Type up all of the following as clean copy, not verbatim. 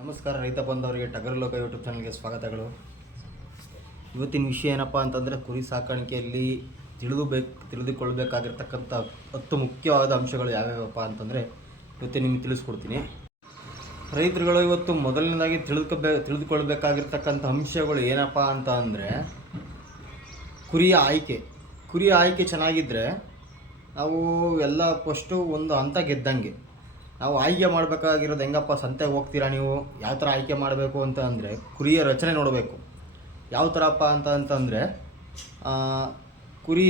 ನಮಸ್ಕಾರ ರೈತ ಬಂದವರಿಗೆ ಟಗರು ಲೋಕ ಯೂಟ್ಯೂಬ್ ಚಾನಲ್ಗೆ ಸ್ವಾಗತಗಳು. ಇವತ್ತಿನ ವಿಷಯ ಏನಪ್ಪ ಅಂತಂದರೆ ಕುರಿ ಸಾಕಾಣಿಕೆಯಲ್ಲಿ ತಿಳಿದುಕೊಳ್ಬೇಕಾಗಿರ್ತಕ್ಕಂಥ 10 ಮುಖ್ಯವಾದ ಅಂಶಗಳು ಯಾವ್ಯಾವಪ್ಪ ಅಂತಂದರೆ ಇವತ್ತು ನಿಮಗೆ ತಿಳಿಸ್ಕೊಡ್ತೀನಿ. ರೈತರುಗಳು ಇವತ್ತು ಮೊದಲನೇದಾಗಿ ತಿಳಿದುಕೊಳ್ಬೇಕಾಗಿರ್ತಕ್ಕಂಥ ಅಂಶಗಳು ಏನಪ್ಪ ಅಂತ ಅಂದರೆ ಕುರಿಯ ಆಯ್ಕೆ ಚೆನ್ನಾಗಿದ್ದರೆ ನಾವು ಎಲ್ಲ ಫಸ್ಟು ಒಂದು ಹಂತ ಗೆದ್ದಂಗೆ. ನಾವು ಆಯ್ಕೆ ಮಾಡಬೇಕಾಗಿರೋದು ಹೆಂಗಪ್ಪ, ಸಂತೆಗೆ ಹೋಗ್ತೀರಾ ನೀವು, ಯಾವ ಥರ ಆಯ್ಕೆ ಮಾಡಬೇಕು ಅಂತ ಅಂದರೆ ಕುರಿಯ ರಚನೆ ನೋಡಬೇಕು. ಯಾವ ಥರಪ್ಪ ಅಂತಂದರೆ ಕುರಿ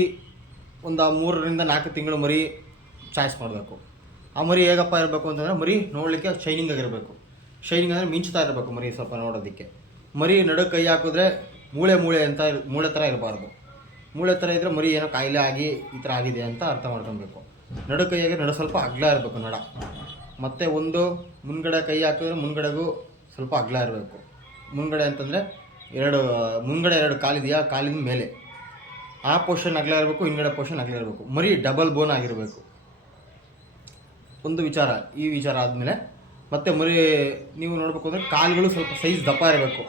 ಒಂದು 3 ರಿಂದ 4 ತಿಂಗಳು ಮರಿ ಚಾಯ್ಸ್ ಮಾಡಬೇಕು. ಆ ಮರಿ ಹೇಗಪ್ಪ ಇರಬೇಕು ಅಂತಂದರೆ ಮರಿ ನೋಡಲಿಕ್ಕೆ ಶೈನಿಂಗ್ ಆಗಿರಬೇಕು. ಶೈನಿಂಗ್ ಅಂದರೆ ಮಿಂಚ್ತಾ ಇರಬೇಕು ಮರಿ ಸ್ವಲ್ಪ ನೋಡೋದಕ್ಕೆ. ಮರಿ ನಡುಕ್ಕೆ ಕೈ ಹಾಕಿದ್ರೆ ಮೂಳೆ ಥರ ಇರಬಾರ್ದು. ಮೂಳೆ ಥರ ಇದ್ದರೆ ಮರಿ ಏನೋ ಕಾಯಿಲೆ ಆಗಿ ಈ ಥರ ಆಗಿದೆ ಅಂತ ಅರ್ಥ ಮಾಡ್ಕೊಬೇಕು. ನಡು ಕೈಯಾಗೆ ಸ್ವಲ್ಪ ಅಗಲ ಇರಬೇಕು ನಡ. ಮತ್ತು ಒಂದು ಮುಂದ್ಗಡೆ ಕೈ ಹಾಕಿದ್ರೆ ಮುಂದ್ಗಡೆಗೂ ಸ್ವಲ್ಪ ಅಗಲ ಇರಬೇಕು. ಮುಂದ್ಗಡೆ ಅಂತಂದರೆ ಮುಂದ್ಗಡೆ 2 ಕಾಲಿದೆಯಾ, ಕಾಲಿನ ಮೇಲೆ ಆ ಪೋರ್ಷನ್ ಅಗಲ ಇರಬೇಕು, ಹಿಂದ್ಗಡೆ ಪೋರ್ಷನ್ ಅಗಲ ಇರಬೇಕು. ಮರಿ ಡಬಲ್ ಬೋನ್ ಆಗಿರಬೇಕು. ಒಂದು ವಿಚಾರ. ಈ ವಿಚಾರ ಆದಮೇಲೆ ಮತ್ತು ಮರಿ ನೀವು ನೋಡಬೇಕು ಅಂದರೆ ಕಾಲುಗಳು ಸ್ವಲ್ಪ ಸೈಜ್ ದಪ್ಪ ಇರಬೇಕು,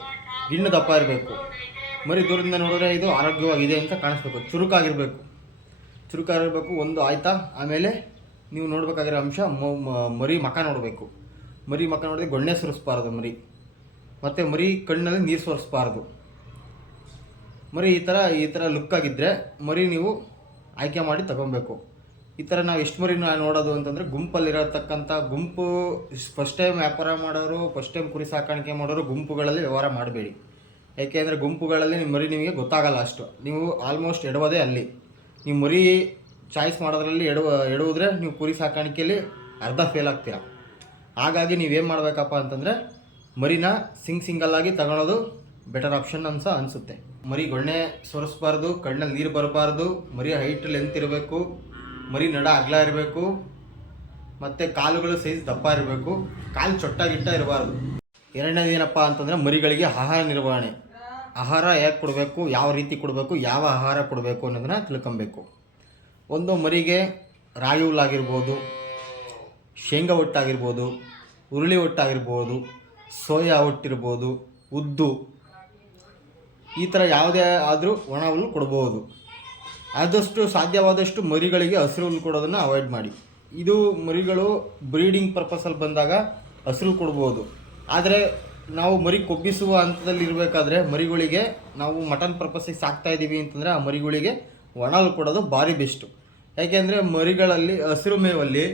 ಗಿಣ್ಣು ದಪ್ಪ ಇರಬೇಕು. ಮರಿ ದೂರದಿಂದ ನೋಡಿದ್ರೆ ಇದು ಆರೋಗ್ಯವಾಗಿದೆ ಅಂತ ಕಾಣಿಸ್ಬೇಕು. ಚುರುಕಾಗಿರಬೇಕು ಒಂದು ಆಯಿತಾ. ಆಮೇಲೆ ನೀವು ನೋಡಬೇಕಾಗಿರೋ ಅಂಶ ಮರಿ ಮಖ ನೋಡಬೇಕು. ಮರಿ ಮಖ ನೋಡಿದ್ರೆ ಗೊಣ್ಣೆ ಸುರಿಸ್ಬಾರ್ದು ಮರಿ. ಮತ್ತು ಮರಿ ಕಣ್ಣಲ್ಲಿ ನೀರು ಸೋರಿಸ್ಬಾರ್ದು. ಮರಿ ಈ ಥರ ಲುಕ್ಕಾಗಿದ್ದರೆ ಮರಿ ನೀವು ಆಯ್ಕೆ ಮಾಡಿ ತಗೊಬೇಕು. ಈ ಥರ ನಾವು ಎಷ್ಟು ಮರಿ ನೋಡೋದು ಅಂತಂದರೆ ಗುಂಪು ಫಸ್ಟ್ ಟೈಮ್ ವ್ಯಾಪಾರ ಮಾಡೋರು, ಫಸ್ಟ್ ಟೈಮ್ ಕುರಿ ಸಾಕಾಣಿಕೆ ಮಾಡೋರು ಗುಂಪುಗಳಲ್ಲಿ ವ್ಯವಹಾರ ಮಾಡಬೇಡಿ. ಯಾಕೆಂದರೆ ಗುಂಪುಗಳಲ್ಲಿ ನಿಮ್ಮ ಮರಿ ನಿಮಗೆ ಗೊತ್ತಾಗಲ್ಲ ಅಷ್ಟು. ನೀವು ಆಲ್ಮೋಸ್ಟ್ ಎಡವೋದೇ ಅಲ್ಲಿ. ನೀವು ಮರಿ ಚಾಯ್ಸ್ ಮಾಡೋದ್ರಲ್ಲಿ ಎಡುವುದ್ರೆ ನೀವು ಕುರಿ ಸಾಕಾಣಿಕೆಯಲ್ಲಿ ಅರ್ಧ ಫೇಲ್ ಆಗ್ತೀರ. ಹಾಗಾಗಿ ನೀವೇನು ಮಾಡಬೇಕಪ್ಪ ಅಂತಂದರೆ ಮರಿನ ಸಿಂಗಲ್ಲಾಗಿ ತಗೊಳ್ಳೋದು ಬೆಟರ್ ಆಪ್ಷನ್ ಅನಿಸುತ್ತೆ. ಮರಿ ಗೊಣ್ಣೆ ಸೊರಿಸ್ಬಾರ್ದು, ಕಣ್ಣಲ್ಲಿ ನೀರು ಬರಬಾರ್ದು, ಮರಿ ಹೈಟ್ ಲೆಂತ್ ಇರಬೇಕು, ಮರಿ ನಡ ಅಗಲ ಇರಬೇಕು, ಮತ್ತು ಕಾಲುಗಳು ಸೈಜ್ ದಪ್ಪ ಇರಬೇಕು, ಕಾಲು ಚೊಟ್ಟಾಗಿಟ್ಟ ಇರಬಾರ್ದು. ಎರಡನೇದು ಏನಪ್ಪ ಅಂತಂದರೆ ಮರಿಗಳಿಗೆ ಆಹಾರ ನಿರ್ವಹಣೆ. ಆಹಾರ ಹೇಗೆ ಕೊಡಬೇಕು, ಯಾವ ರೀತಿ ಕೊಡಬೇಕು, ಯಾವ ಆಹಾರ ಕೊಡಬೇಕು ಅನ್ನೋದನ್ನು ತಿಳ್ಕೊಬೇಕು. ಒಂದು ಮರಿಗೆ ರಾಗಿ ಹುಲ್ಲಾಗಿರ್ಬೋದು, ಶೇಂಗಾ ಒಟ್ಟಾಗಿರ್ಬೋದು, ಹುರುಳಿ ಒಟ್ಟಾಗಿರ್ಬೋದು, ಸೋಯಾ ಒಟ್ಟಿರ್ಬೋದು, ಉದ್ದು, ಈ ಥರ ಯಾವುದೇ ಆದರೂ ಒಣ ಹುಲ್ಲು ಕೊಡ್ಬೋದು. ಆದಷ್ಟು ಸಾಧ್ಯವಾದಷ್ಟು ಮರಿಗಳಿಗೆ ಹಸಿರು ಹುಲ್ಲು ಕೊಡೋದನ್ನು ಅವಾಯ್ಡ್ ಮಾಡಿ. ಇದು ಮರಿಗಳು ಬ್ರೀಡಿಂಗ್ ಪರ್ಪಸಲ್ಲಿ ಬಂದಾಗ ಹಸಿರು ಕೊಡ್ಬೋದು. ಆದರೆ ನಾವು ಮರಿ ಕೊಬ್ಬಿಸುವ ಹಂತದಲ್ಲಿ ಇರಬೇಕಾದ್ರೆ ಮರಿಗಳಿಗೆ ನಾವು ಮಟನ್ ಪರ್ಪಸ್ಸಿಗೆ ಸಾಕ್ತಾಯಿದ್ದೀವಿ ಅಂತಂದರೆ ಆ ಮರಿಗಳಿಗೆ ಒಣ ಹುಲ್ಲು ಕೊಡೋದು ಭಾರಿ ಬೆಸ್ಟು. ಯಾಕೆಂದರೆ ಮರಿಗಳಲ್ಲಿ ಹಸಿರು ಮೇವಲ್ಲಿ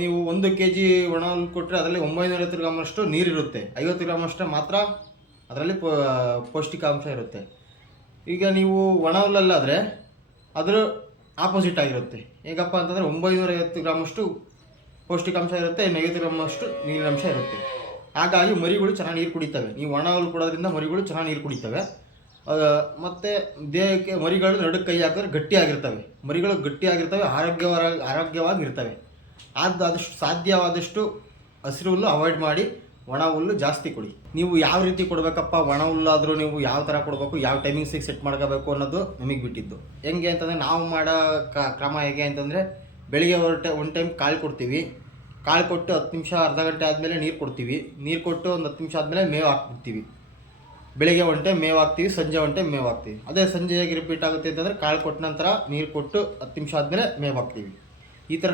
ನೀವು 1 kg ಒಣ ಹುಲ್ಲು ಕೊಟ್ಟರೆ ಅದರಲ್ಲಿ 950 ಗ್ರಾಮಷ್ಟು ನೀರಿರುತ್ತೆ, 50 ಗ್ರಾಮಷ್ಟು ಮಾತ್ರ ಅದರಲ್ಲಿ ಪೌಷ್ಟಿಕಾಂಶ ಇರುತ್ತೆ. ಈಗ ನೀವು ಒಣ ಹುಲ್ಲಲ್ಲಾದರೆ ಅದರ ಆಪೋಸಿಟ್ ಆಗಿರುತ್ತೆ. ಹೇಗಪ್ಪ ಅಂತಂದರೆ 950 ಗ್ರಾಮಷ್ಟು ಪೌಷ್ಟಿಕಾಂಶ ಇರುತ್ತೆ, 50 ಗ್ರಾಮಷ್ಟು ನೀರಿನಂಶ ಇರುತ್ತೆ. ಹಾಗಾಗಿ ಮರಿಗಳು ಚೆನ್ನಾಗಿ ನೀರು ಕುಡಿತವೆ. ನೀವು ಒಣ ಹುಲ್ಲು ಕೊಡೋದ್ರಿಂದ ಮರಿಗಳು ಚೆನ್ನಾಗಿ ನೀರು ಕುಡಿತವೆ. ಮತ್ತು ದೇಹಕ್ಕೆ ಮರಿಗಳು ನಡುಕ್ಕೆ ಕೈ ಹಾಕಿದ್ರೆ ಗಟ್ಟಿಯಾಗಿರ್ತವೆ. ಮರಿಗಳು ಗಟ್ಟಿಯಾಗಿರ್ತವೆ, ಆರೋಗ್ಯವಾಗಿರ್ತವೆ. ಆದಷ್ಟು ಸಾಧ್ಯವಾದಷ್ಟು ಹಸಿರು ಹುಲ್ಲು ಅವಾಯ್ಡ್ ಮಾಡಿ, ಒಣ ಹುಲ್ಲು ಜಾಸ್ತಿ ಕೊಡಿ. ನೀವು ಯಾವ ರೀತಿ ಕೊಡಬೇಕಪ್ಪ, ಒಣ ಹುಲ್ಲಾದರೂ ನೀವು ಯಾವ ಥರ ಕೊಡಬೇಕು, ಯಾವ ಟೈಮಿಂಗ್ಸಿಗೆ ಸೆಟ್ ಮಾಡ್ಕೋಬೇಕು ಅನ್ನೋದು ನಮಗೆ ಬಿಟ್ಟಿದ್ದು. ಹೆಂಗೆ ಅಂತಂದರೆ ನಾವು ಮಾಡೋ ಕ್ರಮ ಹೇಗೆ ಅಂತಂದರೆ ಬೆಳಿಗ್ಗೆ ಒಂದು ಟೈಮ್ ಕಾಳು ಕೊಡ್ತೀವಿ. ಕಾಳು ಕೊಟ್ಟು 10 ನಿಮಿಷ ಅರ್ಧ ಗಂಟೆ ಆದಮೇಲೆ ನೀರು ಕೊಡ್ತೀವಿ. ನೀರು ಕೊಟ್ಟು ಒಂದು 10 ನಿಮಿಷ ಆದಮೇಲೆ ಮೇವು ಹಾಕ್ಬಿಡ್ತೀವಿ. ಬೆಳಿಗ್ಗೆ ಒಂದು ಟೈಮ್ ಮೇವು ಹಾಕ್ತೀವಿ, ಸಂಜೆ ಒಂದು ಟೈಮ್ ಮೇವು ಹಾಕ್ತೀವಿ. ಅದೇ ಸಂಜೆ ಹೇಗೆ ರಿಪೀಟ್ ಆಗುತ್ತೆ ಅಂತಂದರೆ ಕಾಳು ಕೊಟ್ಟ ನಂತರ ನೀರು ಕೊಟ್ಟು 10 ನಿಮಿಷ ಆದಮೇಲೆ ಮೇವು ಹಾಕ್ತೀವಿ. ಈ ಥರ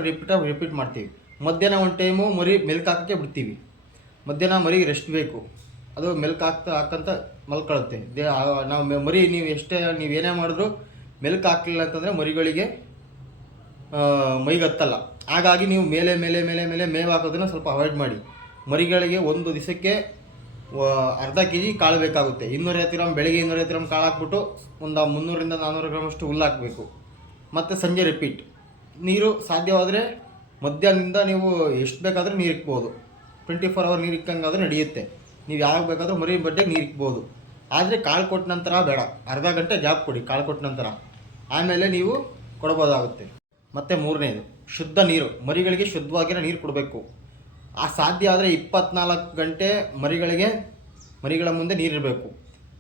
ರಿಪೀಟ್ ಮಾಡ್ತೀವಿ. ಮಧ್ಯಾಹ್ನ ಒಂದು ಟೈಮು ಮರಿ ಮೆಲ್ಕ್ ಹಾಕೋಕ್ಕೆ ಬಿಡ್ತೀವಿ. ಮಧ್ಯಾಹ್ನ ಮರಿಗೆ ರೆಸ್ಟ್ ಬೇಕು, ಅದು ಮೆಲ್ಕ್ ಹಾಕಂತ ಮಲ್ಕೊಳ್ಳುತ್ತೆ. ನಾವು ಮರಿ ನೀವೇನೇ ಮಾಡಿದ್ರು ಮೆಲ್ಕ್ ಹಾಕಲಿಲ್ಲ ಅಂತಂದರೆ ಮರಿಗಳಿಗೆ ಮೈಗತ್ತಲ್ಲ. ಹಾಗಾಗಿ ನೀವು ಮೇಲೆ ಮೇವು ಹಾಕೋದನ್ನು ಸ್ವಲ್ಪ ಅವಾಯ್ಡ್ ಮಾಡಿ. ಮರಿಗಳಿಗೆ ಒಂದು ದಿವಸಕ್ಕೆ ಅರ್ಧ kg ಕಾಳು ಬೇಕಾಗುತ್ತೆ. 250 ಗ್ರಾಮ್ ಬೆಳಿಗ್ಗೆ 250 ಗ್ರಾಮ್ ಕಾಳು ಹಾಕ್ಬಿಟ್ಟು ಒಂದು 300 ರಿಂದ 400 ಗ್ರಾಮಷ್ಟು ಹುಲ್ಲು ಹಾಕಬೇಕು. ಮತ್ತು ಸಂಜೆ ರಿಪೀಟ್. ನೀರು ಸಾಧ್ಯವಾದರೆ ಮಧ್ಯಾಹ್ನದಿಂದ ನೀವು ಎಷ್ಟು ಬೇಕಾದರೂ ನೀರು ಇಕ್ಬೋದು. 24 ಅವರ್ ನೀರು ಇಕ್ಕಂಗಾದರೂ ನಡೆಯುತ್ತೆ. ನೀವು ಯಾವಾಗ ಬೇಕಾದರೂ ಮರಿ ಬಡ್ಡೆಗೆ ನೀರು ಇಕ್ಬೋದು. ಆದರೆ ಕಾಳು ಕೊಟ್ಟ ನಂತರ ಬೇಡ, ಅರ್ಧ ಗಂಟೆ ಗ್ಯಾಪ್ ಕೊಡಿ ಕಾಳು ಕೊಟ್ಟ ನಂತರ. ಆಮೇಲೆ ನೀವು ಕೊಡ್ಬೋದಾಗುತ್ತೆ. ಮತ್ತು 3ನೇದು ಶುದ್ಧ ನೀರು. ಮರಿಗಳಿಗೆ ಶುದ್ಧವಾಗಿರೋ ನೀರು ಕೊಡಬೇಕು. ಸಾಧ್ಯ ಆದರೆ 24 ಗಂಟೆ ಮರಿಗಳ ಮುಂದೆ ನೀರಿರಬೇಕು.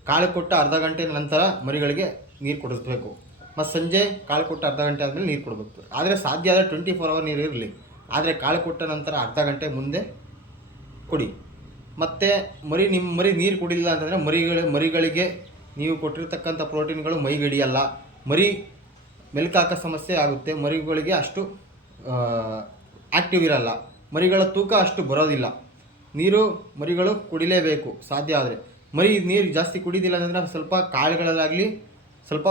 ಕಾಳು ಕೊಟ್ಟ ಅರ್ಧ ಗಂಟೆ ನಂತರ ಮರಿಗಳಿಗೆ ನೀರು ಕೊಡಿಸ್ಬೇಕು. ಮತ್ತು ಸಂಜೆ ಕಾಳು ಕೊಟ್ಟ ಅರ್ಧ ಗಂಟೆ ಆದಮೇಲೆ ನೀರು ಕೊಡಬೇಕು. ಆದರೆ ಸಾಧ್ಯ ಆದರೆ 24 ಅವರ್ ನೀರು ಇರಲಿ. ಆದರೆ ಕಾಳು ಕೊಟ್ಟ ನಂತರ ಅರ್ಧ ಗಂಟೆ ಮುಂದೆ ಕೊಡಿ. ಮತ್ತು ನಿಮ್ಮ ಮರಿ ನೀರು ಕುಡಿಲಿಲ್ಲ ಅಂತಂದರೆ ಮರಿಗಳಿಗೆ ನೀವು ಕೊಟ್ಟಿರ್ತಕ್ಕಂಥ ಪ್ರೋಟೀನ್ಗಳು ಮೈಗಿಡಿಯಲ್ಲ, ಮರಿ ಮೆಲ್ಕಾಕ ಸಮಸ್ಯೆ ಆಗುತ್ತೆ, ಮರಿಗಳಿಗೆ ಅಷ್ಟು ಆ್ಯಕ್ಟಿವ್ ಇರಲ್ಲ, ಮರಿಗಳ ತೂಕ ಅಷ್ಟು ಬರೋದಿಲ್ಲ. ನೀರು ಮರಿಗಳು ಕುಡಿಲೇಬೇಕು ಸಾಧ್ಯ ಆದರೆ. ನೀರು ಜಾಸ್ತಿ ಕುಡಿದಿಲ್ಲ ಅಂತಂದರೆ ಸ್ವಲ್ಪ ಕಾಳುಗಳಲ್ಲಾಗಲಿ ಸ್ವಲ್ಪ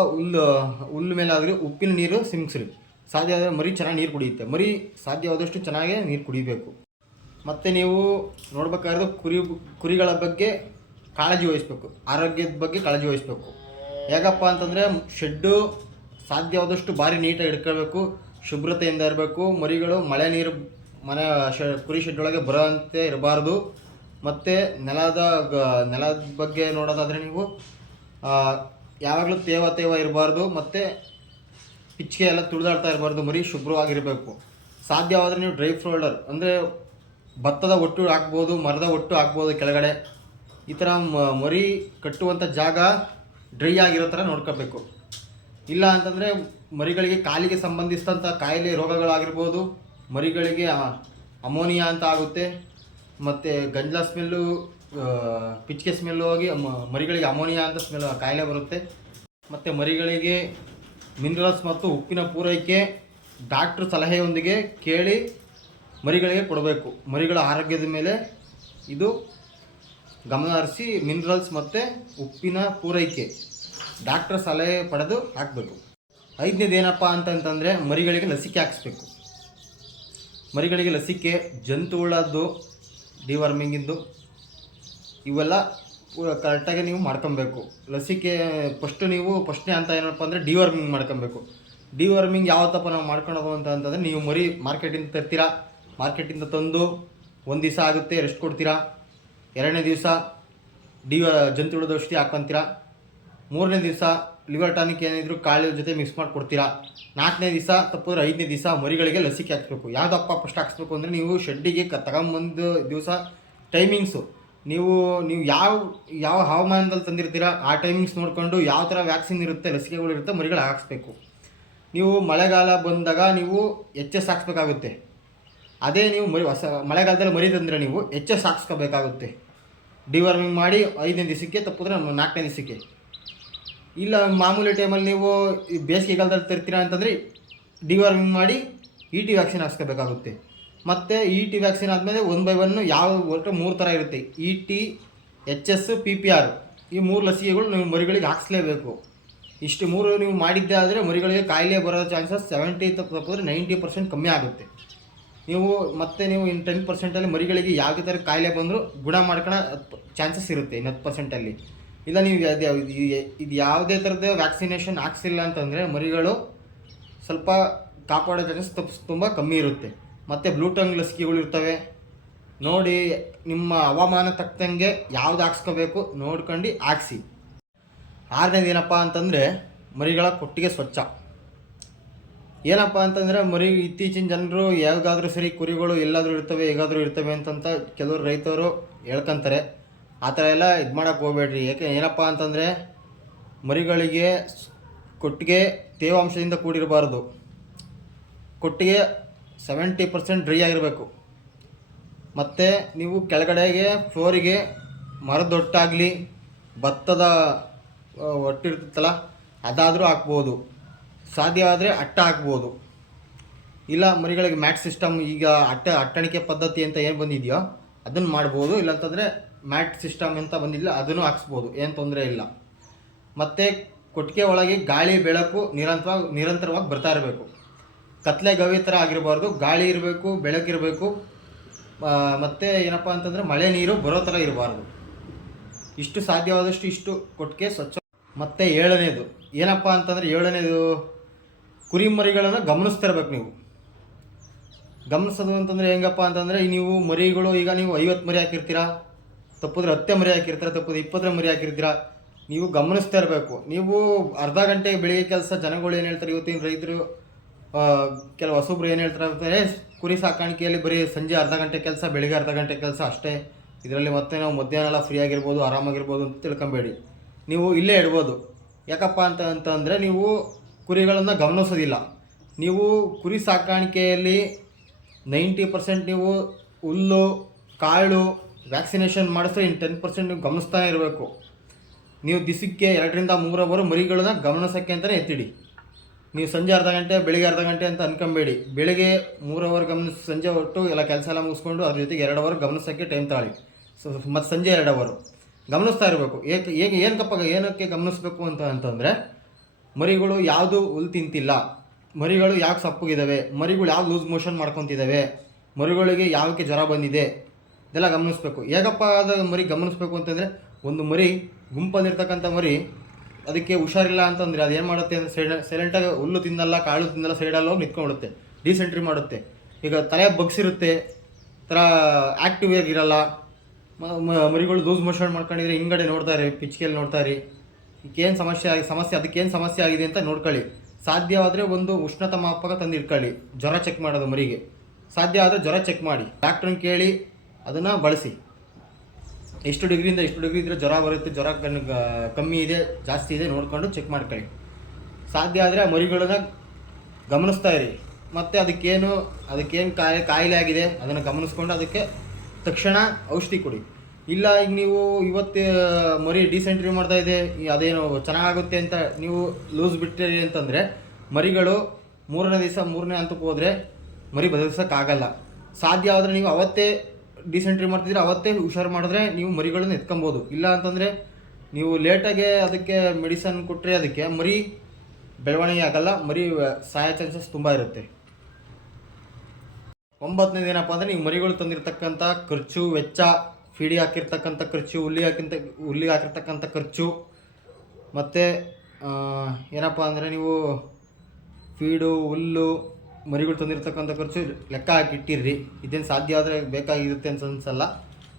ಹುಲ್ಲು ಮೇಲಾಗಲಿ ಉಪ್ಪಿನ ನೀರು ಸಿಂಗಿಸ್ರಿ. ಸಾಧ್ಯ ಆದರೆ ಮರಿ ಚೆನ್ನಾಗಿ ನೀರು ಕುಡಿಯುತ್ತೆ. ಮರಿ ಸಾಧ್ಯವಾದಷ್ಟು ಚೆನ್ನಾಗೇ ನೀರು ಕುಡಿಬೇಕು. ಮತ್ತು ನೀವು ನೋಡ್ಬೇಕಾದ್ರೆ ಕುರಿಗಳ ಬಗ್ಗೆ ಕಾಳಜಿ ವಹಿಸ್ಬೇಕು, ಆರೋಗ್ಯದ ಬಗ್ಗೆ ಕಾಳಜಿ ವಹಿಸ್ಬೇಕು. ಹೇಗಪ್ಪ ಅಂತಂದರೆ ಶೆಡ್ಡು ಸಾಧ್ಯವಾದಷ್ಟು ಭಾರಿ ನೀಟಾಗಿ ಇಟ್ಕೊಳ್ಬೇಕು, ಶುಭ್ರತೆಯಿಂದ ಇರಬೇಕು. ಮರಿಗಳು ಮಳೆ ನೀರು ಕುರಿ ಶೆಡ್ಡೊಳಗೆ ಬರೋಂತೆ ಇರಬಾರ್ದು. ಮತ್ತು ನೆಲದ ಬಗ್ಗೆ ನೋಡೋದಾದರೆ ನೀವು ಯಾವಾಗಲೂ ತೇವ ಇರಬಾರ್ದು, ಮತ್ತು ಪಿಚ್ಕೆ ಎಲ್ಲ ತುಳಿದಾಡ್ತಾ ಇರಬಾರ್ದು. ಮರಿ ಶುಭ್ರವಾಗಿರಬೇಕು. ಸಾಧ್ಯವಾದರೆ ನೀವು ಡ್ರೈ ಫೋಲ್ಡರ್ ಅಂದರೆ ಭತ್ತದ ಒಟ್ಟು ಹಾಕ್ಬೋದು, ಮರದ ಒಟ್ಟು ಹಾಕ್ಬೋದು ಕೆಳಗಡೆ. ಈ ಥರ ಮರಿ ಕಟ್ಟುವಂಥ ಜಾಗ ಡ್ರೈ ಆಗಿರೋ ಥರ ನೋಡ್ಕೋಬೇಕು. ಇಲ್ಲ ಅಂತಂದರೆ ಮರಿಗಳಿಗೆ ಕಾಲಿಗೆ ಸಂಬಂಧಿಸಿದಂಥ ಕಾಯಿಲೆ ರೋಗಗಳಾಗಿರ್ಬೋದು, ಮರಿಗಳಿಗೆ ಅಮೋನಿಯಾ ಅಂತ ಆಗುತ್ತೆ, ಮತ್ತು ಗಂಜಲ ಸ್ಮೆಲ್ಲು, ಪಿಚ್ಕೆ ಸ್ಮೆಲ್ಲು ಹೋಗಿ ಮರಿಗಳಿಗೆ ಅಮೋನಿಯಾ ಅಂತ ಕಾಯಿಲೆ ಬರುತ್ತೆ. ಮತ್ತು ಮರಿಗಳಿಗೆ ಮಿನರಲ್ಸ್ ಮತ್ತು ಉಪ್ಪಿನ ಪೂರೈಕೆ ಡಾಕ್ಟ್ರ್ ಸಲಹೆಯೊಂದಿಗೆ ಕೇಳಿ ಮರಿಗಳಿಗೆ ಕೊಡಬೇಕು. ಮರಿಗಳ ಆರೋಗ್ಯದ ಮೇಲೆ ಇದು ಗಮನ ಹರಿಸಿ ಮಿನರಲ್ಸ್ ಮತ್ತು ಉಪ್ಪಿನ ಪೂರೈಕೆ ಡಾಕ್ಟ್ರ್ ಸಲಹೆ ಪಡೆದು ಹಾಕಬೇಕು. 5ನೇದು ಏನಪ್ಪ ಅಂತಂತಂದರೆ ಮರಿಗಳಿಗೆ ಲಸಿಕೆ ಹಾಕಿಸ್ಬೇಕು. ಮರಿಗಳಿಗೆ ಲಸಿಕೆ ಜಂತು ಹುಳದ್ದು, ಡಿವರ್ಮಿಂಗಿಂದು ಇವೆಲ್ಲ ಕರೆಕ್ಟಾಗಿ ನೀವು ಮಾಡ್ಕೊಬೇಕು. ಲಸಿಕೆ ಫಸ್ಟ್ನೇ ಹಂತ ಏನಪ್ಪ ಅಂದರೆ ಡಿವರ್ಮಿಂಗ್ ಮಾಡ್ಕೊಬೇಕು. ಡಿವರ್ಮಿಂಗ್ ಯಾವತ್ತಪ್ಪ ನಾವು ಮಾಡ್ಕೊಳೋದು ಅಂತಂದರೆ ನೀವು ಮರಿ ಮಾರ್ಕೆಟಿಂದ ತರ್ತೀರಾ, ಮಾರ್ಕೆಟಿಂದ ತಂದು 1 ದಿವಸ ಆಗುತ್ತೆ, ರೆಸ್ಟ್ ಕೊಡ್ತೀರಾ. 2ನೇ ದಿವಸ ಜಂತು ಹುಳದ ಔಷಧಿ ಹಾಕ್ಕೊಂತೀರಾ. 3ನೇ ದಿವಸ ಲಿವರ್ ಟಾನಿಕ್ ಏನಿದ್ರು ಕಾಳು ಜೊತೆ ಮಿಕ್ಸ್ ಮಾಡಿ ಕೊಡ್ತೀರಾ. 4ನೇ ದಿವಸ ತಪ್ಪಿದ್ರೆ 5ನೇ ದಿವಸ ಮರಿಗಳಿಗೆ ಲಸಿಕೆ ಹಾಕ್ಸ್ಬೇಕು. ಯಾವುದಪ್ಪ ಫಸ್ಟ್ ಹಾಕ್ಸ್ಬೇಕು ಅಂದರೆ ನೀವು ಶೆಡ್ಡಿಗೆ ತಗೊಂಬಂದು ದಿವಸ ಟೈಮಿಂಗ್ಸು ನೀವು ಯಾವ ಹವಾಮಾನದಲ್ಲಿ ತಂದಿರ್ತೀರ ಆ ಟೈಮಿಂಗ್ಸ್ ನೋಡಿಕೊಂಡು ಯಾವ ಥರ ವ್ಯಾಕ್ಸಿನ್ ಇರುತ್ತೆ, ಲಸಿಕೆಗಳಿರುತ್ತೆ, ಮರಿಗಳು ಹಾಕಿಸ್ಬೇಕು. ನೀವು ಮಳೆಗಾಲ ಬಂದಾಗ ನೀವು HS ಹಾಕ್ಸ್ಬೇಕಾಗುತ್ತೆ. ಅದೇ ನೀವು ಮಳೆಗಾಲದಲ್ಲಿ ಮರಿ ತಂದರೆ ನೀವು HS ಹಾಕ್ಸ್ಕೋಬೇಕಾಗುತ್ತೆ. ಡಿವರ್ಮಿಂಗ್ ಮಾಡಿ 5ನೇ ದಿವಸಕ್ಕೆ, ತಪ್ಪಿದ್ರೆ 4ನೇ ದಿವಸಕ್ಕೆ. ಇಲ್ಲ ಮಾಮೂಲಿ ಟೈಮಲ್ಲಿ ನೀವು ಬೇಸಿಗೆಗಾಲದಲ್ಲಿ ತರ್ತೀರಾ ಅಂತಂದರೆ ಡಿವರ್ಮಿಂಗ್ ಮಾಡಿ ET ವ್ಯಾಕ್ಸಿನ್ ಹಾಕ್ಸ್ಕೋಬೇಕಾಗುತ್ತೆ. ಮತ್ತು ET ವ್ಯಾಕ್ಸಿನ್ ಆದಮೇಲೆ 1 by 1 ಒಟ್ಟು 3 ಥರ ಇರುತ್ತೆ. ET, HS, PPR ಈ 3 ಲಸಿಕೆಗಳು ನೀವು ಮರಿಗಳಿಗೆ ಹಾಕ್ಸ್ಲೇಬೇಕು. ಇಷ್ಟು 3 ನೀವು ಮಾಡಿದ್ದೇ ಆದರೆ ಮರಿಗಳಿಗೆ ಕಾಯಿಲೆ ಬರೋ ಚಾನ್ಸಸ್ 70 ತಪ್ಪಿದ್ರೆ 90% ಕಮ್ಮಿ ಆಗುತ್ತೆ. ನೀವು 10% ಮರಿಗಳಿಗೆ ಯಾವುದೇ ಥರ ಕಾಯಿಲೆ ಬಂದರೂ ಗುಣ ಮಾಡ್ಕೊಳ್ಳೋ ಚಾನ್ಸಸ್ ಇರುತ್ತೆ 10%. ಇಲ್ಲ ನೀವು ಇದು ಯಾವುದೇ ಥರದ ವ್ಯಾಕ್ಸಿನೇಷನ್ ಹಾಕ್ಸಿಲ್ಲ ಅಂತಂದರೆ ಮರಿಗಳು ಸ್ವಲ್ಪ ಕಾಪಾಡೋ ಚಾನ್ಸಸ್ ತುಂಬ ಕಮ್ಮಿ ಇರುತ್ತೆ. ಮತ್ತು ಬ್ಲೂಟಂಗ್ ಲಸಿಕೆಗಳು ಇರ್ತವೆ. ನೋಡಿ ನಿಮ್ಮ ಹವಾಮಾನ ತಕ್ಕಂಗೆ ಯಾವ್ದು ಹಾಕ್ಸ್ಕೋಬೇಕು ನೋಡ್ಕೊಂಡು ಹಾಕ್ಸಿ. 6ನೇದು ಏನಪ್ಪ ಅಂತಂದರೆ ಮರಿಗಳ ಕೊಟ್ಟಿಗೆ ಸ್ವಚ್ಛ. ಏನಪ್ಪ ಅಂತಂದರೆ ಇತ್ತೀಚಿನ ಜನರು ಯಾವಾಗಾದರೂ ಸರಿ ಕುರಿಗಳು ಎಲ್ಲಾದರೂ ಇರ್ತವೆ, ಹೇಗಾದರೂ ಇರ್ತವೆ ಅಂತಂತ ಕೆಲವರು ರೈತರು ಹೇಳ್ಕೊಂತಾರೆ. ಆ ಥರ ಎಲ್ಲ ಇದು ಮಾಡೋಕ್ಕೆ ಹೋಗಬೇಡ್ರಿ. ಏನಪ್ಪ ಅಂತಂದರೆ ಮರಿಗಳಿಗೆ ಕೊಟ್ಟಿಗೆ ತೇವಾಂಶದಿಂದ ಕೂಡಿರಬಾರ್ದು. ಕೊಟ್ಟಿಗೆ 70% ಡ್ರೈ ಆಗಿರಬೇಕು. ಮತ್ತು ನೀವು ಕೆಳಗಡೆಗೆ ಫ್ಲೋರಿಗೆ ಮರದೊಟ್ಟಾಗಲಿ ಭತ್ತದ ಒಟ್ಟಿರ್ತಲ್ಲ ಅದಾದರೂ ಹಾಕ್ಬೋದು. ಸಾಧ್ಯ ಆದರೆ ಅಟ್ಟ ಹಾಕ್ಬೋದು. ಇಲ್ಲ ಮರಿಗಳಿಗೆ ಮ್ಯಾಟ್ ಸಿಸ್ಟಮ್, ಈಗ ಅಟ್ಟಣಿಕೆ ಪದ್ಧತಿ ಅಂತ ಏನು ಬಂದಿದೆಯೋ ಅದನ್ನು ಮಾಡ್ಬೋದು. ಇಲ್ಲಾಂತಂದರೆ ಮ್ಯಾಟ್ ಸಿಸ್ಟಮ್ ಅಂತ ಬಂದಿಲ್ಲ ಅದನ್ನು ಹಾಕ್ಸ್ಬೋದು, ಏನು ತೊಂದರೆ ಇಲ್ಲ. ಮತ್ತು ಕೊಟ್ಟಿಗೆ ಒಳಗೆ ಗಾಳಿ ಬೆಳಕು ನಿರಂತರವಾಗಿ ಬರ್ತಾ ಇರಬೇಕು. ಕತ್ಲೆ ಗವಿ ಥರ ಆಗಿರಬಾರ್ದು, ಗಾಳಿ ಇರಬೇಕು, ಬೆಳಕಿರಬೇಕು. ಮತ್ತು ಏನಪ್ಪ ಅಂತಂದರೆ ಮಳೆ ನೀರು ಬರೋ ಥರ ಇರಬಾರ್ದು. ಇಷ್ಟು ಸಾಧ್ಯವಾದಷ್ಟು ಇಷ್ಟು ಕೊಟ್ಟಿಗೆ ಸ್ವಚ್ಛ. ಮತ್ತು 7ನೇದು ಏನಪ್ಪ ಅಂತಂದರೆ 7ನೇದು ಕುರಿ ಮರಿಗಳನ್ನು ಗಮನಿಸ್ತಿರ್ಬೇಕು. ನೀವು ಗಮನಿಸೋದು ಅಂತಂದರೆ ಹೆಂಗಪ್ಪ ಅಂತಂದರೆ ನೀವು ಮರಿಗಳು ಈಗ ನೀವು 50 ಮರಿ ಹಾಕಿರ್ತೀರಾ, ತಪ್ಪಿದ್ರೆ 10 ಮರಿ ಹಾಕಿರ್ತೀರ, ತಪ್ಪಿದ್ರೆ 20 ಮರಿ ಹಾಕಿರ್ತೀರಾ. ನೀವು ಗಮನಿಸ್ತಾ ಇರಬೇಕು. ನೀವು ಅರ್ಧ ಗಂಟೆ ಬೆಳಿಗ್ಗೆ ಕೆಲಸ ಜನಗಳು ಏನು ಹೇಳ್ತಾರೆ, ಇವತ್ತಿನ ರೈತರು ಕೆಲವು ಹೊಸಬ್ರು ಏನು ಹೇಳ್ತಾರೆ ಅಂತಂದರೆ ಕುರಿ ಸಾಕಾಣಿಕೆಯಲ್ಲಿ ಬರೀ ಸಂಜೆ ಅರ್ಧ ಗಂಟೆ ಕೆಲಸ, ಬೆಳಿಗ್ಗೆ ಅರ್ಧ ಗಂಟೆ ಕೆಲಸ ಅಷ್ಟೇ, ಇದರಲ್ಲಿ ಮತ್ತೆ ನಾವು ಮಧ್ಯಾಹ್ನ ಎಲ್ಲ ಫ್ರೀ ಆಗಿರ್ಬೋದು, ಆರಾಮಾಗಿರ್ಬೋದು ಅಂತ ತಿಳ್ಕೊಬೇಡಿ. ನೀವು ಇಲ್ಲೇ ಇಡ್ಬೋದು. ಯಾಕಪ್ಪ ಅಂತಂದರೆ ನೀವು ಕುರಿಗಳನ್ನು ಗಮನಿಸೋದಿಲ್ಲ. ನೀವು ಕುರಿ ಸಾಕಾಣಿಕೆಯಲ್ಲಿ 90% ನೀವು ಹುಲ್ಲು, ಕಾಳು, ವ್ಯಾಕ್ಸಿನೇಷನ್ ಮಾಡಿಸಿದ್ರೆ ಇನ್ನು 10% ನೀವು ಗಮನಿಸ್ತಾನೆ ಇರಬೇಕು. ನೀವು ದಿವಸಕ್ಕೆ 2-3 ಅವರು ಮರಿಗಳನ್ನ ಗಮನಿಸೋಕ್ಕೆ ಅಂತಲೇ ಎತ್ತಿಡಿ. ನೀವು ಸಂಜೆ ಅರ್ಧ ಗಂಟೆ ಬೆಳಿಗ್ಗೆ ಅರ್ಧ ಗಂಟೆ ಅಂತ ಅನ್ಕೊಂಬೇಡಿ. ಬೆಳಿಗ್ಗೆ 3 ಅವರ್ ಗಮನಿಸಿ, ಸಂಜೆ ಒಟ್ಟು ಎಲ್ಲ ಕೆಲಸ ಎಲ್ಲ ಮುಗಿಸ್ಕೊಂಡು ಅದ್ರ ಜೊತೆಗೆ 2 ಅವರ್ ಗಮನಿಸೋಕ್ಕೆ ಟೈಮ್ ತಗೊಳ್ಳಿ. ಮತ್ತು ಸಂಜೆ 2 ಅವರು ಗಮನಿಸ್ತಾ ಇರಬೇಕು. ಏನಕ್ಕೆ ಗಮನಿಸಬೇಕು ಅಂತಂದರೆ, ಮರಿಗಳು ಯಾವುದು ಹುಲ್ಲು ತಿಂತಿಲ್ಲ, ಮರಿಗಳು ಯಾಕೆ ಸಪ್ಪಗಿದ್ದಾವೆ, ಮರಿಗಳು ಯಾವ್ದು ಲೂಸ್ ಮೋಷನ್ ಮಾಡ್ಕೊತಿದ್ದಾವೆ, ಮರಿಗಳಿಗೆ ಯಾವಕ್ಕೆ ಜ್ವರ ಬಂದಿದೆ, ಇದೆಲ್ಲ ಗಮನಿಸಬೇಕು. ಹೇಗಪ್ಪ ಅದು ಮರಿ ಗಮನಿಸಬೇಕು ಅಂತಂದರೆ, ಒಂದು ಮರಿ ಗುಂಪಲ್ಲಿರ್ತಕ್ಕಂಥ ಮರಿ ಅದಕ್ಕೆ ಹುಷಾರಿಲ್ಲ ಅಂತಂದರೆ ಅದು ಏನು ಮಾಡುತ್ತೆ ಅಂದರೆ ಸೈಲೆಂಟಾಗಿ ಹುಲ್ಲು ತಿನ್ನಲ್ಲ, ಕಾಳು ತಿನ್ನಲ್ಲ, ಸೈಡಲ್ಲಿ ಹೋಗಿ ನಿಂತ್ಕೊಂಡ್ಬಿಡುತ್ತೆ, ಡಿಸೆಂಟ್ರಿ ಮಾಡುತ್ತೆ. ಈಗ ತಲೆ ಬಗ್ಸಿರುತ್ತೆ, ಥರ ಆ್ಯಕ್ಟಿವ್ ಆಗಿರಲ್ಲ. ಮರಿಗಳು ಲೂಸ್ ಮೋಷನ್ ಮಾಡ್ಕೊಂಡಿದ್ರೆ ಹಿಂಗಡೆ ನೋಡ್ತಾರೆ, ಪಿಚ್ಕೆಯಲ್ಲಿ ನೋಡ್ತಾರೆ. ಏನು ಸಮಸ್ಯೆ ಅದಕ್ಕೇನು ಸಮಸ್ಯೆ ಆಗಿದೆ ಅಂತ ನೋಡ್ಕೊಳ್ಳಿ. ಸಾಧ್ಯವಾದರೆ ಒಂದು ಉಷ್ಣತಾ ಮಾಪಕ ತಂದು ಇಟ್ಕೊಳ್ಳಿ. ಜ್ವರ ಚೆಕ್ ಮಾಡೋದು ಮರಿಗೆ ಸಾಧ್ಯ ಆದರೆ ಜ್ವರ ಚೆಕ್ ಮಾಡಿ, ಡಾಕ್ಟ್ರನ್ನ ಕೇಳಿ ಅದನ್ನು ಬಳಸಿ. ಎಷ್ಟು ಡಿಗ್ರಿಯಿಂದ ಎಷ್ಟು ಡಿಗ್ರಿ ಇದ್ದರೆ ಜ್ವರ ಬರುತ್ತೆ, ಜ್ವರ ಕಮ್ಮಿ ಇದೆ ಜಾಸ್ತಿ ಇದೆ ನೋಡ್ಕೊಂಡು ಚೆಕ್ ಮಾಡ್ಕೊಳ್ಳಿ. ಸಾಧ್ಯ ಆದರೆ ಆ ಮರಿಗಳನ್ನ ಗಮನಿಸ್ತಾ ಇರಿ. ಮತ್ತು ಅದಕ್ಕೇನು ಕಾಯಿಲೆ ಆಗಿದೆ ಅದನ್ನು ಗಮನಿಸ್ಕೊಂಡು ಅದಕ್ಕೆ ತಕ್ಷಣ ಔಷಧಿ ಕೊಡಿ. ಇಲ್ಲ ಈಗ ನೀವು ಇವತ್ತು ಮರಿ ಡಿಸೆಂಟ್ರಿ ಮಾಡ್ತಾ ಇದೆ, ಅದೇನು ಚೆನ್ನಾಗುತ್ತೆ ಅಂತ ನೀವು ಲೂಸ್ ಬಿಟ್ಟಿರಿ ಅಂತಂದರೆ ಮರಿಗಳು 3ನೇ ದಿವಸ 3ನೇ ಹಂತಕ್ಕೆ ಹೋದರೆ ಮರಿ ಬದಲಿಸೋಕ್ಕಾಗಲ್ಲ. ಸಾಧ್ಯ ಆದರೆ ನೀವು ಅವತ್ತೇ ಡಿಸೆಂಟ್ರಿ ಮಾಡ್ತಿದ್ರೆ ಅವತ್ತೇ ಹುಷಾರು ಮಾಡಿದ್ರೆ ನೀವು ಮರಿಗಳನ್ನ ಎತ್ಕೊಬೋದು. ಇಲ್ಲ ಅಂತಂದರೆ ನೀವು ಲೇಟಾಗೆ ಅದಕ್ಕೆ ಮೆಡಿಸನ್ ಕೊಟ್ಟರೆ ಅದಕ್ಕೆ ಮರಿ ಬೆಳವಣಿಗೆ ಆಗಲ್ಲ, ಮರಿ ಸಾಯೋ ಚಾನ್ಸಸ್ ತುಂಬ ಇರುತ್ತೆ. 9ನೇದು ಏನಪ್ಪ ಅಂದರೆ, ನೀವು ಮರಿಗಳು ತಂದಿರತಕ್ಕಂಥ ಖರ್ಚು ವೆಚ್ಚ, ಫೀಡಿಗೆ ಹಾಕಿರ್ತಕ್ಕಂಥ ಖರ್ಚು, ಹುಲ್ಲಿಗೆ ಹಾಕಿರ್ತಕ್ಕಂಥ ಖರ್ಚು, ಮತ್ತು ಏನಪ್ಪ ಅಂದರೆ ನೀವು ಫೀಡು, ಹುಲ್ಲು, ಮರಿಗಳು ತಂದಿರತಕ್ಕಂಥ ಖರ್ಚು ಲೆಕ್ಕ ಹಾಕಿಟ್ಟಿರ್ರಿ. ಇದೇನು ಸಾಧ್ಯ ಆದರೆ ಬೇಕಾಗಿರುತ್ತೆ ಅಂತ ಅನಿಸಲ್ಲ.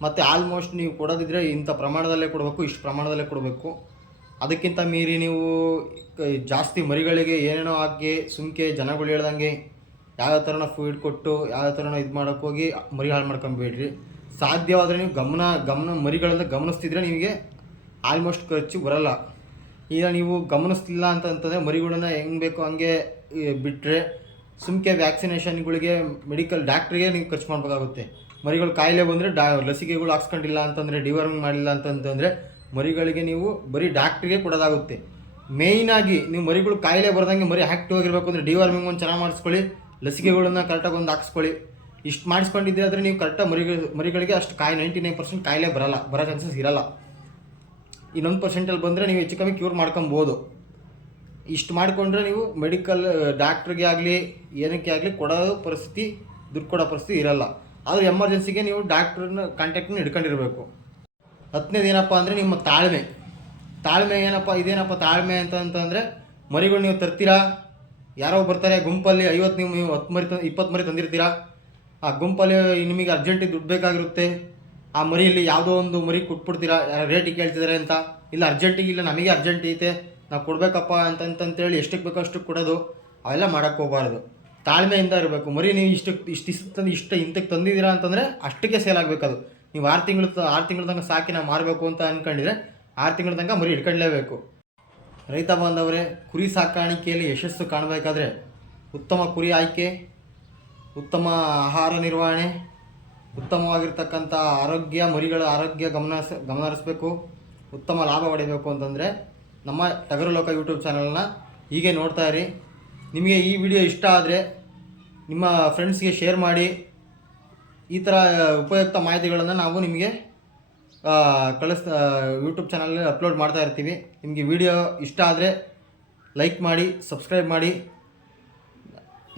ಮತ್ತು ಆಲ್ಮೋಸ್ಟ್ ನೀವು ಕೊಡೋದಿದ್ರೆ ಇಂಥ ಪ್ರಮಾಣದಲ್ಲೇ ಕೊಡಬೇಕು, ಇಷ್ಟು ಪ್ರಮಾಣದಲ್ಲೇ ಕೊಡಬೇಕು. ಅದಕ್ಕಿಂತ ಮೀರಿ ನೀವು ಜಾಸ್ತಿ ಮರಿಗಳಿಗೆ ಏನೇನೋ ಹಾಕಿ ಸುಮ್ಕೆ ಜನಗಳು ಹೇಳ್ದಂಗೆ ಯಾವ ಥರನ ಫೀಡ್ ಕೊಟ್ಟು ಯಾವ ಥರನ ಇದು ಮಾಡೋಕ್ಕೋಗಿ ಮರಿ ಹಾಳು ಮಾಡ್ಕೊಂಬೇಡ್ರಿ. ಸಾಧ್ಯವಾದರೆ ನೀವು ಮರಿಗಳನ್ನು ಗಮನಿಸ್ತಿದ್ರೆ ನಿಮಗೆ ಆಲ್ಮೋಸ್ಟ್ ಖರ್ಚು ಬರಲ್ಲ. ಈಗ ನೀವು ಗಮನಿಸ್ತಿಲ್ಲ ಅಂತಂದರೆ ಮರಿಗಳನ್ನ ಹೆಂಗೆ ಬೇಕೋ ಹಂಗೆ ಬಿಟ್ಟರೆ ಸುಮ್ಕೆ ವ್ಯಾಕ್ಸಿನೇಷನ್ಗಳಿಗೆ ಡಾಕ್ಟ್ರಿಗೆ ನೀವು ಖರ್ಚು ಮಾಡಬೇಕಾಗುತ್ತೆ. ಮರಿಗಳು ಕಾಯಿಲೆ ಬಂದರೆ ಲಸಿಕೆಗಳು ಹಾಕ್ಸ್ಕೊಂಡಿಲ್ಲ ಅಂತಂದರೆ, ಡಿವರ್ಮಿಂಗ್ ಮಾಡಿಲ್ಲ ಅಂತಂದರೆ ಮರಿಗಳಿಗೆ ನೀವು ಬರೀ ಡಾಕ್ಟ್ರಿಗೆ ಕೊಡೋದಾಗುತ್ತೆ. ಮೇಯ್ನಾಗಿ ನೀವು ಮರಿಗಳು ಕಾಯಿಲೆ ಬರ್ದಂಗೆ ಮರಿ ಆ್ಯಕ್ಟಿವ್ ಆಗಿರಬೇಕು ಅಂದರೆ ಡಿವರ್ಮಿಂಗ್ ಒಂದು ಚೆನ್ನಾಗಿ ಮಾಡಿಸ್ಕೊಳ್ಳಿ, ಲಸಿಕೆಗಳನ್ನ ಕರೆಕ್ಟಾಗಿ ಒಂದು ಹಾಕ್ಸ್ಕೊಳ್ಳಿ. ಇಷ್ಟು ಮಾಡಿಸ್ಕೊಂಡಿದ್ದೆ ಆದರೆ ನೀವು ಕರೆಕ್ಟಾಗಿ ಮರಿಗಳಿಗೆ ಅಷ್ಟು 99% ಕಾಯಿಲೆ ಬರೋ ಚಾನ್ಸಸ್ ಇರಲ್ಲ. ಇನ್ನೊಂದು ಪರ್ಸೆಂಟಲ್ಲಿ ಬಂದರೆ ನೀವು ಹೆಚ್ಚು ಕಮ್ಮಿ ಕ್ಯೂರ್ ಮಾಡ್ಕೊಬೋದು. ಇಷ್ಟು ಮಾಡಿಕೊಂಡ್ರೆ ನೀವು ಡಾಕ್ಟ್ರಿಗೆ ಆಗಲಿ ಏನಕ್ಕೆ ಆಗಲಿ ದುಡ್ಡು ಕೊಡೋ ಪರಿಸ್ಥಿತಿ ಇರಲ್ಲ. ಆದರೆ ಎಮರ್ಜೆನ್ಸಿಗೆ ನೀವು ಡಾಕ್ಟ್ರನ್ನ ಕಾಂಟ್ಯಾಕ್ಟ್ನ ಹಿಡ್ಕೊಂಡಿರಬೇಕು. 10ನೇದು ಏನಪ್ಪ ಅಂದರೆ ನಿಮ್ಮ ತಾಳ್ಮೆ ಇದೇನಪ್ಪ ತಾಳ್ಮೆ ಅಂತಂದರೆ, ಮರಿಗಳು ನೀವು ತರ್ತೀರಾ, ಯಾರೋ ಬರ್ತಾರೆ ಗುಂಪಲ್ಲಿ 50 ನೀವು 10 ಮರಿ 20 ಮರಿ ತಂದಿರ್ತೀರಾ. ಆ ಗುಂಪಲ್ಲಿ ನಿಮಗೆ ಅರ್ಜೆಂಟಿಗೆ ದುಡ್ಡು ಬೇಕಾಗಿರುತ್ತೆ. ಆ ಮರಿಯಲ್ಲಿ ಯಾವುದೋ ಒಂದು ಮರಿ ಕೊಟ್ಬಿಡ್ತೀರಾ, ಯಾರೋ ರೇಟಿಗೆ ಕೇಳ್ತಿದ್ದಾರೆ ಅಂತ. ಇಲ್ಲ ಅರ್ಜೆಂಟಿಗೆ, ಇಲ್ಲ ನಮಗೆ ಅರ್ಜೆಂಟ್ ಐತೆ ನಾವು ಕೊಡಬೇಕಪ್ಪ ಅಂತಂತೇಳಿ ಎಷ್ಟಕ್ಕೆ ಬೇಕೋ ಅಷ್ಟಕ್ಕೆ ಕೊಡೋದು, ಅವೆಲ್ಲ ಮಾಡೋಕ್ಕೆ ಹೋಗಬಾರ್ದು. ತಾಳ್ಮೆಯಿಂದ ಇರಬೇಕು. ಮರಿ ನೀವು ಇಷ್ಟು ಇಂತಕ್ಕೆ ತಂದಿದ್ದೀರಾ ಅಂತಂದರೆ ಅಷ್ಟಕ್ಕೆ ಸೇಲ್ ಆಗಬೇಕದು. ನೀವು 6 ತಿಂಗಳ ತನಕ ಸಾಕಿ ನಾವು ಮಾರಬೇಕು ಅಂತ ಅಂದ್ಕೊಂಡಿದ್ರೆ 6 ತಿಂಗಳ ತನಕ ಮರಿ ಹಿಡ್ಕೊಳ್ಳೇಬೇಕು. ರೈತ ಬಾಂಧವರೇ, ಕುರಿ ಸಾಕಾಣಿಕೆಯಲ್ಲಿ ಯಶಸ್ಸು ಕಾಣಬೇಕಾದ್ರೆ ಉತ್ತಮ ಕುರಿ ಆಯ್ಕೆ, ಉತ್ತಮ ಆಹಾರ ನಿರ್ವಹಣೆ, ಉತ್ತಮವಾಗಿರ್ತಕ್ಕಂಥ ಮರಿಗಳ ಆರೋಗ್ಯ ಗಮನಿಸಬೇಕು. ಉತ್ತಮ ಲಾಭ ಪಡಿಬೇಕು ಅಂತಂದರೆ ನಮ್ಮ ಟಗರು ಲೋಕ ಯೂಟ್ಯೂಬ್ ಚಾನಲ್ನ ಹೀಗೆ ನೋಡ್ತಾ ಇರಿ. ನಿಮಗೆ ಈ ವಿಡಿಯೋ ಇಷ್ಟ ಆದರೆ ನಿಮ್ಮ ಫ್ರೆಂಡ್ಸ್ಗೆ ಶೇರ್ ಮಾಡಿ. ಈ ಥರ ಉಪಯುಕ್ತ ಮಾಹಿತಿಗಳನ್ನು ನಾವು ನಿಮಗೆ ಯೂಟ್ಯೂಬ್ ಚಾನಲಲ್ಲಿ ಅಪ್ಲೋಡ್ ಮಾಡ್ತಾ ಇರ್ತೀವಿ. ನಿಮಗೆ ವಿಡಿಯೋ ಇಷ್ಟ ಆದರೆ ಲೈಕ್ ಮಾಡಿ, ಸಬ್ಸ್ಕ್ರೈಬ್ ಮಾಡಿ,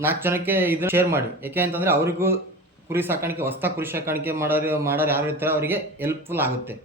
4 ಜನಕ್ಕೆ ಇದನ್ನು ಶೇರ್ ಮಾಡಿ. ಯಾಕೆ ಅಂತಂದರೆ ಅವರಿಗೂ ಹೊಸ ಕುರಿ ಸಾಕಾಣಿಕೆ ಮಾಡೋರು ಯಾರು ಇರ್ತಾರೆ ಅವರಿಗೆ ಹೆಲ್ಪ್ಫುಲ್ ಆಗುತ್ತೆ.